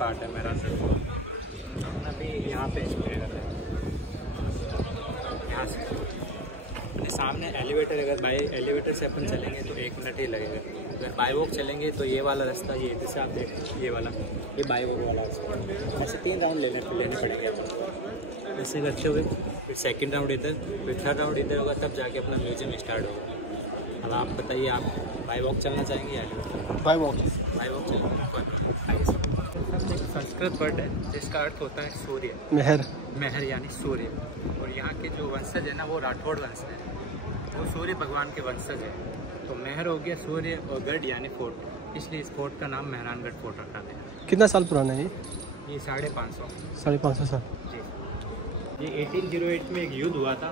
Part है Mehrangarh fort. अभी यहाँ पे स्टे करते हैं, यहाँ से अपने सामने एलिवेटर, अगर बाई एलिवेटर से अपन चलेंगे तो 1 मिनट ही लगेगा। अगर बाई वॉक चलेंगे तो ये वाला रास्ता, ये जैसे आप देख ये वाला, ये बाई वॉक वाला रास्ता, ऐसे 3 राउंड लेने पड़ेंगे अपन। ऐसे करते हुए फिर सेकंड राउंड इधर, फिर थर्ड राउंड इधर होगा, तब जाके अपना म्यूजियम स्टार्ट होगा। अब आप बताइए, आप बाई वॉक चलना चाहेंगे या बाई वॉक चलेंगे? संस्कृत वर्ड है जिसका अर्थ होता है सूर्य, मेहर यानी सूर्य। और यहाँ के जो वंशज है ना, वो राठौड़ वंश है, वो सूर्य भगवान के वंशज है। तो मेहर हो गया सूर्य, और गढ़ यानी फोर्ट, इसलिए इस फोर्ट का नाम मेहरानगढ़ फोर्ट रखा गया। कितना साल पुराना है ये 550 साल। जी। ये 1808 में एक युद्ध हुआ था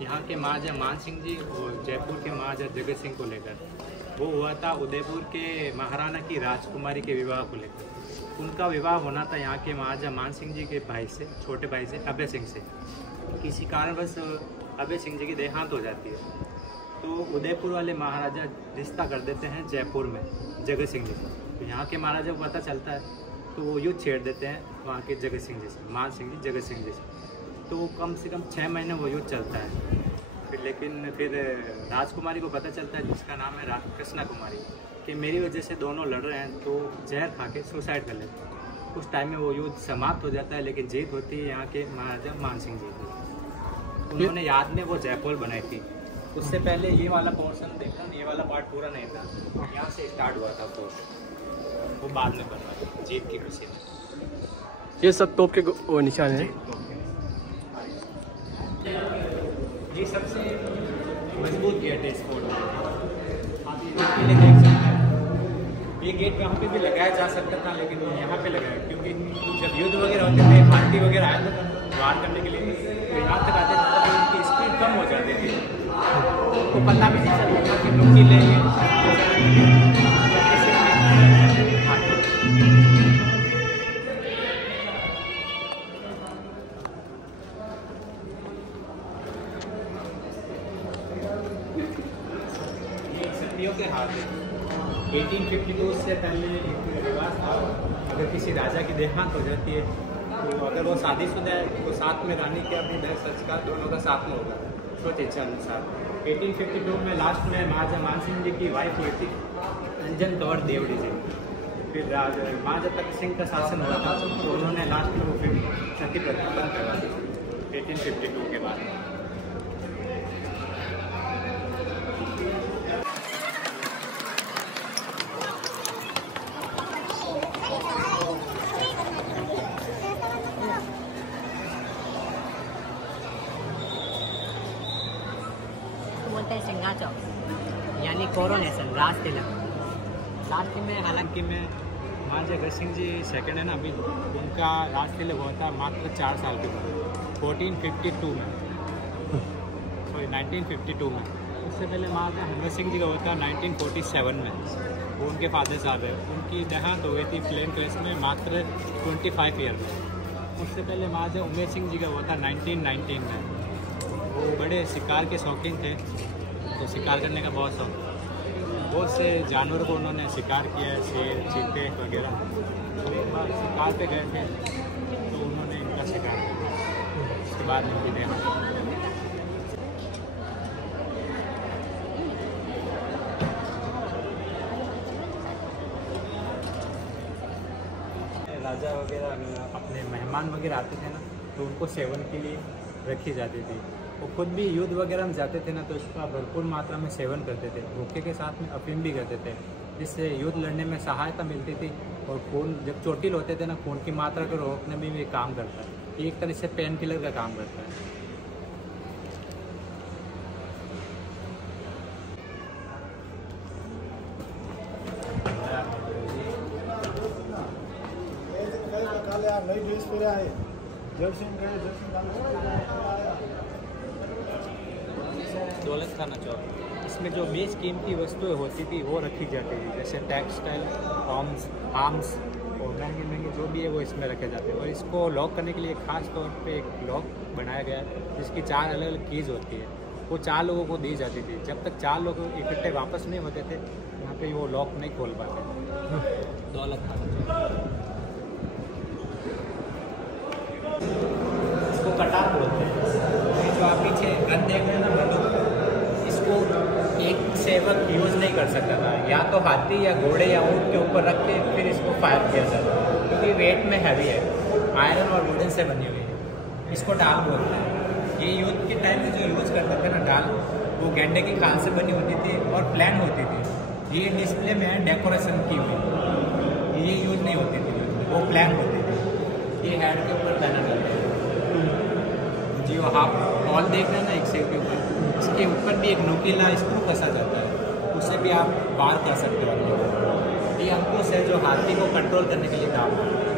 यहाँ के महाराजा मान सिंह जी और जयपुर के महाराजा जगत सिंह को लेकर। वो हुआ था उदयपुर के महाराणा की राजकुमारी के विवाह को लेकर। उनका विवाह होना था यहाँ के महाराजा मान सिंह जी के भाई से, छोटे भाई से, अभय सिंह से। किसी कारणवश अभय सिंह जी की देहांत हो जाती है, तो उदयपुर वाले महाराजा रिश्ता कर देते हैं जयपुर में जगत सिंह जी। तो यहाँ के महाराजा को पता चलता है, तो वो युद्ध छेड़ देते हैं वहाँ के जगत सिंह जी से, मान सिंह जी जगत सिंह जी से। तो कम से कम 6 महीने वो युद्ध चलता है। फिर राजकुमारी को पता चलता है, जिसका नाम है कृष्णा कुमारी, कि मेरी वजह से दोनों लड़ रहे हैं, तो जहर खा के सुसाइड कर लेते हैं। उस टाइम में वो युद्ध समाप्त हो जाता है, लेकिन जीत होती है यहाँ के महाराजा मान सिंह जी की। उन्होंने याद में वो जयपुर बनाई थी। उससे पहले ये वाला पोर्शन देखा, ये वाला पार्ट पूरा नहीं था, यहाँ से स्टार्ट हुआ था फोर्ट, वो बाद में बनवा जीत की खुशी में। ये सब तोप के वो निशान है। ये सबसे मजबूत गेट है इस फोर्ट में। आप ये देख सकते हैं, ये गेट वहाँ पे भी लगाया जा सकता था, लेकिन यहाँ पे लगाया, क्योंकि जब युद्ध वगैरह होते थे, पार्टी वगैरह आया था वार करने के लिए, तो यहाँ तक आते थे, तो उनकी स्पीड कम हो जाती थी, तो पता भी नहीं चलता कि रुकी लेंगे। के हाथ है। 1852 से पहले एक रिवाज था, अगर किसी राजा की देहांत हो जाती है, तो अगर वो शादीशुदा है तो साथ में रानी के अपनी दह संस्कार दोनों का साथ में होगा, सोच इच्छा अनुसार। 1852 में लास्ट में महाराजा मान सिंह जी की वाइफ हुई थी अंजन कौर देवड़ी जी। फिर महाराजा तक सिंह का शासन हुआ था, तो उन्होंने लास्ट में वो फिर सती प्रथा बंद करवा दी 1852 के बाद। सिंघा चौक यानी कोरोनेशन, राज तिलक। लास्ट में हालांकि मैं महाराजा अग्रसेन सिंह जी सेकंड है ना, अभी उनका राज तिलक हुआ था मात्र 4 साल के बाद 1952 में। उससे पहले महाराजा हनुमत सिंह जी का हुआ था 1947 में, वो उनके फादर साहब है। उनकी देहांत हो गई थी प्लेन क्रैश में मात्र 25 ईयर में। उससे पहले महाराजा उमेर सिंह जी का हुआ था 1919 में। वो बड़े शिकार के शौकीन थे, तो शिकार करने का बहुत शौक, बहुत से जानवरों को उन्होंने शिकार किया है, शेर, चीते वगैरह। तो एक बार शिकार पे गए थे, तो उन्होंने इनका शिकार किया, उसके बाद इनकी देहांत। राजा वगैरह अपने मेहमान वगैरह आते थे ना, तो उनको सेवन के लिए रखी जाती थी। वो खुद भी युद्ध वगैरह में जाते थे ना, तो इसका भरपूर मात्रा में सेवन करते थे। भूखे के साथ में अफीम भी करते थे, जिससे युद्ध लड़ने में सहायता मिलती थी। और खून जब चोटिल होते थे ना, खून की मात्रा को रोकने में भी काम करता है। ये एक तरह से पेन किलर का काम करता है। दौलत खाना चौक, इसमें जो बेच कीमती वस्तुएं होती थी वो रखी जाती थी, जैसे टेक्सटाइल, आर्म्स और महंगे जो भी है वो इसमें रखे जाते हैं। और इसको लॉक करने के लिए खास तौर पे एक लॉक बनाया गया है, जिसकी 4 अलग अलग कीज़ होती है। वो 4 लोगों को दी जाती थी। जब तक 4 लोग इकट्ठे वापस नहीं होते थे, यहाँ पे वो लॉक नहीं खोल पाते। दौलत खाना चौक। कटार बोलते हैं। ये जो आप पीछे गन देख रहे हैं ना बंदूक, इसको एक सेवक यूज़ नहीं कर सकता था, या तो हाथी या घोड़े या ऊँट के ऊपर रख के फिर इसको फायर किया जाता है, क्योंकि वेट में हैवी है, आयरन और वुडन से बनी हुई है। इसको डाल बोलते हैं। ये युद्ध के टाइम में जो यूज़ करते थे ना डाल, वो गेंडे की खाल से बनी होती थी और प्लान होती थी। ये डिस्प्ले में डेकोरेशन की हुई, ये यूज़ नहीं होती थी, वो प्लान होती थी। ये हेड के ऊपर पहना जाता है। जी वो हाफ बॉल देख रहे हैं ना एक सेव के ऊपर, इसके ऊपर भी एक नुकीला स्क्रू कसा जाता है, उससे भी आप बार कर सकते हो। ये अंकुश है जो हाथी को कंट्रोल करने के लिए काम करता है।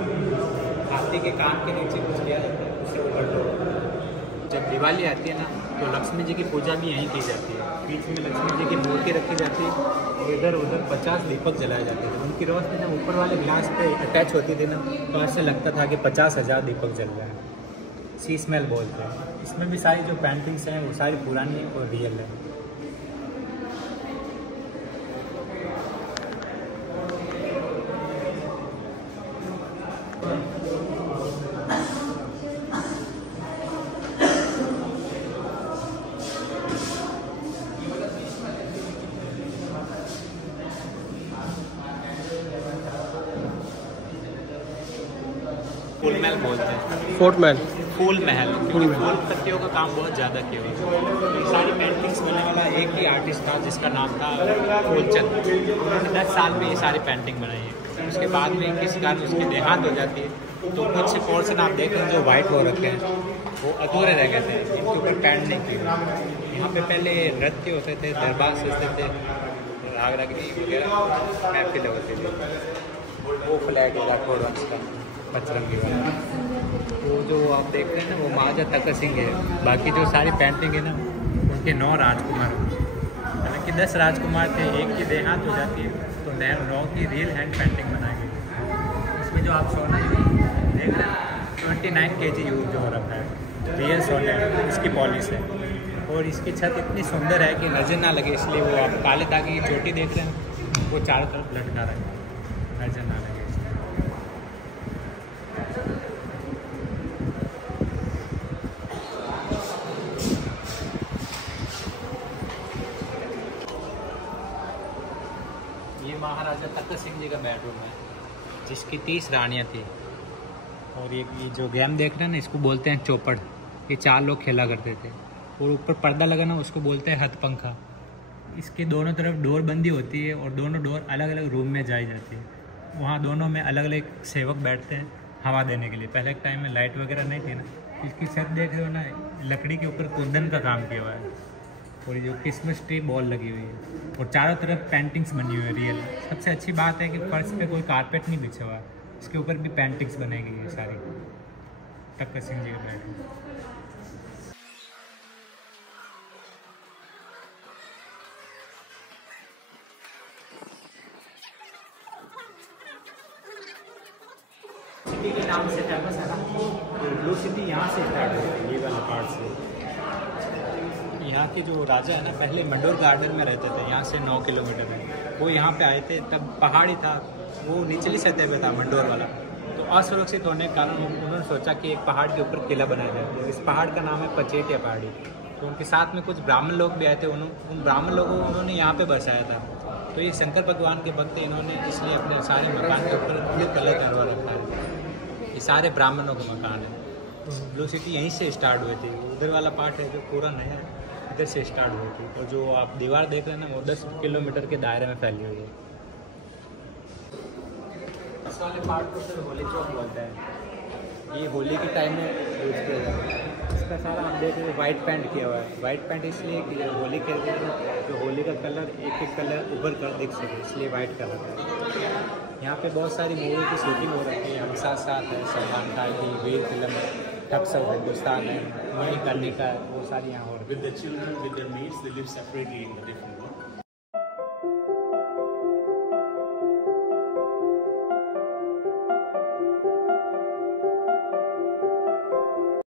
हाथी के कान के नीचे कुछ किया जाता है, उससे वो कंट्रोल। जब दिवाली आती है ना तो लक्ष्मी जी की पूजा भी यहीं की जाती है। बीच में लक्ष्मी जी की मूर्ति रखी जाती है और इधर उधर 50 दीपक जलाए जाते हैं। उनकी रोशनी जब ऊपर वाले ग्लास पे अटैच होती थी ना तो ऐसे लगता था कि 50,000 दीपक जल रहे हैं। सी स्मेल बोलते हैं। इसमें भी सारी जो पेंटिंग्स हैं वो सारी पुरानी और रियल है। फूल महल बोलते हैं। Fort man. फूल महल, क्योंकि फूल पत्तियों का काम बहुत ज़्यादा किया हुआ है। सारी पेंटिंग्स बनने वाला एक ही आर्टिस्ट था जिसका नाम था फूलचंद। उन्होंने 10 साल में ये सारी पेंटिंग बनाई है। उसके बाद में किसी कारण उसकी देहांत हो जाती है तो कुछ पोर्शन आप देख रहे हैं जो वाइट हो रखे हैं वो अधूरे रह गए थे, इनके ऊपर पेंट नहीं की। यहाँ पे पहले नृत्य होते थे, दरबार सजते थे, राग रागिनी वगैरह महफिल होती थी। वो फ्लैग है राठौड़ वंश का पचरंगी वाला। वो जो आप देख रहे हैं ना वो महाराजा तखत सिंह है। बाकी जो सारी पेंटिंग है ना उनके 9 राजकुमार, हालांकि 10 राजकुमार थे, एक की देहांत हो जाती है तो 9 की रियल हैंड पेंटिंग बनाई गई। इसमें जो आप सोना देख रहे हैं 29 kg यूज जो हो रखा है, रियल सोना है, इसकी पॉलिश है। और इसकी छत इतनी सुंदर है कि नज़र ना लगे, इसलिए वो आप काले धागे की चोटी देख रहे हैं वो चारों तरफ लटका रहा है, नज़र ना लगे। ये महाराजा तखत सिंह जी का बेडरूम है जिसकी 30 रानियाँ थी। और ये जो गेम देख रहे हैं ना इसको बोलते हैं चौपड़। ये 4 लोग खेला करते थे। और ऊपर पर्दा लगा ना उसको बोलते हैं हथपंखा। इसके दोनों तरफ डोर बंदी होती है और दोनों डोर अलग अलग रूम में जाई जाती है। वहाँ दोनों में अलग अलग सेवक बैठते हैं हवा देने के लिए। पहले के टाइम में लाइट वगैरह नहीं थी ना। इसकी छत देख रहे हो ना, लकड़ी के ऊपर कुंदन का काम किया हुआ है और जो क्रिसमस ट्री बॉल लगी हुई है और चारों तरफ पेंटिंग्स बनी हुई है रियल। सबसे अच्छी बात है कि फर्श पे कोई कारपेट नहीं बिछा हुआ है, इसके ऊपर भी पेंटिंग्स बनाई गई है सारी। तखत सिंह जी का बेडरूम। सिटी के नाम से फेमस है ना, ब्लू सिटी यहाँ से स्टार्ट हुई है, ये वाला पार्ट से। यहाँ के जो राजा है ना पहले मंडोर गार्डन में रहते थे, यहाँ से 9 किलोमीटर है। वो यहाँ पे आए थे तब पहाड़ी था, वो निचली सतह पे था मंडोर वाला। तो असुरक्षित होने के कारण उन्होंने सोचा कि एक पहाड़ के ऊपर किला बनाया जाए। तो इस पहाड़ का नाम है पचेटिया पहाड़ी। तो उनके साथ में कुछ ब्राह्मण लोग भी आए थे, उन ब्राह्मण लोगों को उन्होंने यहाँ पे बसाया था। तो ये शंकर भगवान के भक्त हैं, इन्होंने इसलिए अपने सारे मकान के ऊपर ब्लू कलर करवा रखा है। ये सारे ब्राह्मणों का मकान है। ब्लू सिटी यहीं से स्टार्ट हुई थी। उधर वाला पार्ट है जो पूरा नया है, इधर से स्टार्ट हुई थी। और जो आप दीवार देख रहे हैं ना वो 10 किलोमीटर के दायरे में फैली हुई है। इस वाले पार्ट को सर होली चौक बोलते हैं। ये होली के टाइम में यूज किया जाता है। इसका सारा आप देख रहे हैं वाइट पेंट किया हुआ है। वाइट पेंट इसलिए कि होली खेलते हैं तो होली का कलर एक एक कलर उभर कर दिख सके, इसलिए वाइट कलर है। यहाँ पे बहुत सारी मूवी की शूटिंग हो रही है। हम साथ साथ है, सलमान खान की वीर फिल्म, ठग सब हिंदुस्तान है, मणिकर्णिका, वो सारी यहाँ हो रही है। With the children, with their mates, they live separately in the different